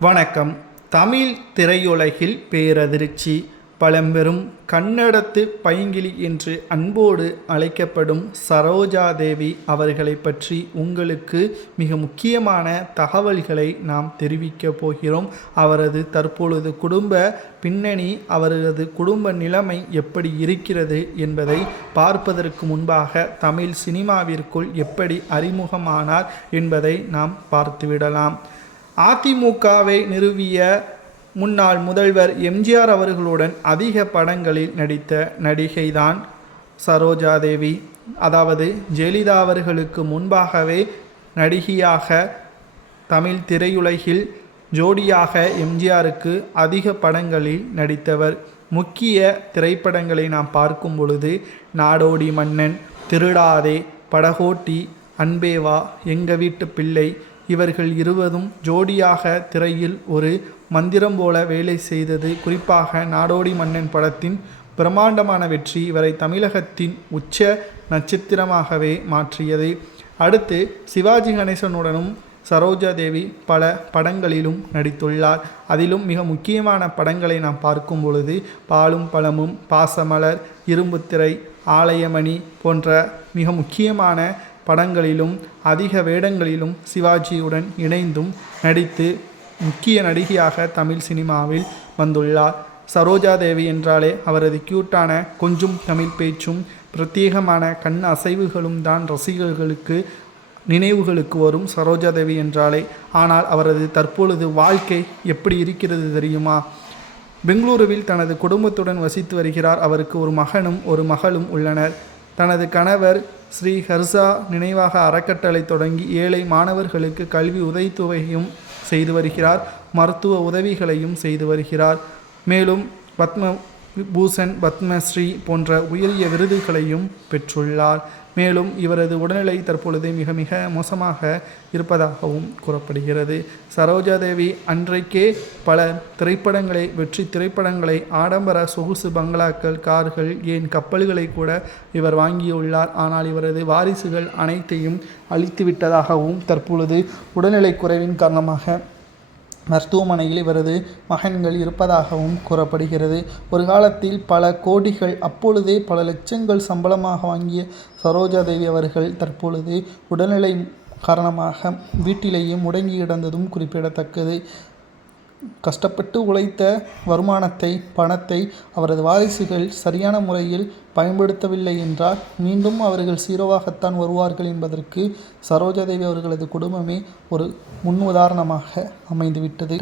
வணக்கம். தமிழ் திரையுலகில் பேரதிர்ச்சி. பழம்பெரும் கன்னடத்து பைங்கிளி என்று அன்போடு அழைக்கப்படும் சரோஜா தேவி அவர்களை பற்றி உங்களுக்கு மிக முக்கியமான தகவல்களை நாம் தெரிவிக்க போகிறோம். அவரது தற்பொழுது குடும்ப பின்னணி, அவரது குடும்ப நிலைமை எப்படி இருக்கிறது என்பதை பார்ப்பதற்கு முன்பாக தமிழ் சினிமாவிற்குள் எப்படி அறிமுகமானார் என்பதை நாம் பார்த்துவிடலாம். அதிமுகவை நிறுவிய முன்னாள் முதல்வர் எம்ஜிஆர் அவர்களுடன் அதிக படங்களில் நடித்த நடிகைதான் சரோஜா தேவி. அதாவது ஜெயலலிதா அவர்களுக்கு முன்பாகவே நடிகையாக தமிழ் திரையுலகில் ஜோடியாக எம்ஜிஆருக்கு அதிக படங்களில் நடித்தவர். முக்கிய திரைப்படங்களை நாம் பார்க்கும் பொழுது நாடோடி மன்னன், திருடாதே, படகோட்டி, அன்பேவா, எங்க வீட்டு பிள்ளை, இவர்கள் இருவரும் ஜோடியாக திரையில் ஒரு மந்திரம் போல வேலை செய்தது. குறிப்பாக நாடோடி மன்னன் படத்தின் பிரம்மாண்டமான வெற்றி இவரை தமிழகத்தின் உச்ச நட்சத்திரமாகவே மாற்றியது. அடுத்து சிவாஜி கணேசனுடனும் சரோஜா தேவி பல படங்களிலும் நடித்துள்ளார். அதிலும் மிக முக்கியமான படங்களை நாம் பார்க்கும் பொழுது பாலும் பழமும், பாசமலர், இரும்புத்திரை, ஆலயமணி போன்ற மிக முக்கியமான படங்களிலும் அதிக வேடங்களிலும் சிவாஜியுடன் இணைந்தும் நடித்து முக்கிய நடிகையாக தமிழ் சினிமாவில் வந்துள்ளார். சரோஜா தேவி என்றாலே அவரது கியூட்டான கொஞ்சம் தமிழ் பேச்சும் பிரத்யேகமான கண் அசைவுகளும் தான் ரசிகர்களுக்கு நினைவுகளுக்கு வரும் சரோஜா தேவி என்றாலே. ஆனால் அவரது தற்பொழுது வாழ்க்கை எப்படி இருக்கிறது தெரியுமா? பெங்களூருவில் தனது குடும்பத்துடன் வசித்து வருகிறார். அவருக்கு ஒரு மகனும் ஒரு மகளும் உள்ளனர். தனது கணவர் ஸ்ரீ ஹர்ஷா நினைவாக அறக்கட்டளை தொடங்கி ஏழை மாணவர்களுக்கு கல்வி உதவித்தொகையும் செய்து வருகிறார். மருத்துவ உதவிகளையும் செய்து வருகிறார். மேலும் பத்ம பூஷன், பத்மஸ்ரீ போன்ற உயரிய விருதுகளையும் பெற்றுள்ளார். மேலும் இவரது உடல்நிலை தற்பொழுது மிக மிக மோசமாக இருப்பதாகவும் கூறப்படுகிறது. சரோஜா தேவி அன்றைக்கே பல திரைப்படங்களை, வெற்றி திரைப்படங்களை, ஆடம்பர சொகுசு பங்களாக்கள், கார்கள், ஏன் கப்பல்களை கூட இவர் வாங்கியுள்ளார். ஆனால் இவரது வாரிசுகள் அனைத்தையும் அழித்துவிட்டதாகவும் தற்பொழுது உடல்நிலை குறைவின் காரணமாக மருத்துவமனையில் இவரது மகன்கள் இருப்பதாகவும் கூறப்படுகிறது. ஒரு காலத்தில் பல கோடிகள், அப்பொழுதே பல லட்சங்கள் சம்பளமாக வாங்கிய சரோஜா தேவி அவர்கள் தற்பொழுது உடல்நிலை காரணமாக வீட்டிலேயே முடங்கி கிடந்ததும் குறிப்பிடத்தக்கது. கஷ்டப்பட்டு உழைத்த வருமானத்தை, பணத்தை அவரது வாரிசுகள் சரியான முறையில் பயன்படுத்தவில்லை என்றால் மீண்டும் அவர்கள் சீரோவாகத்தான் வருவார்கள் என்பதற்கு சரோஜா தேவி அவர்களது குடும்பமே ஒரு முன் உதாரணமாக அமைந்துவிட்டது.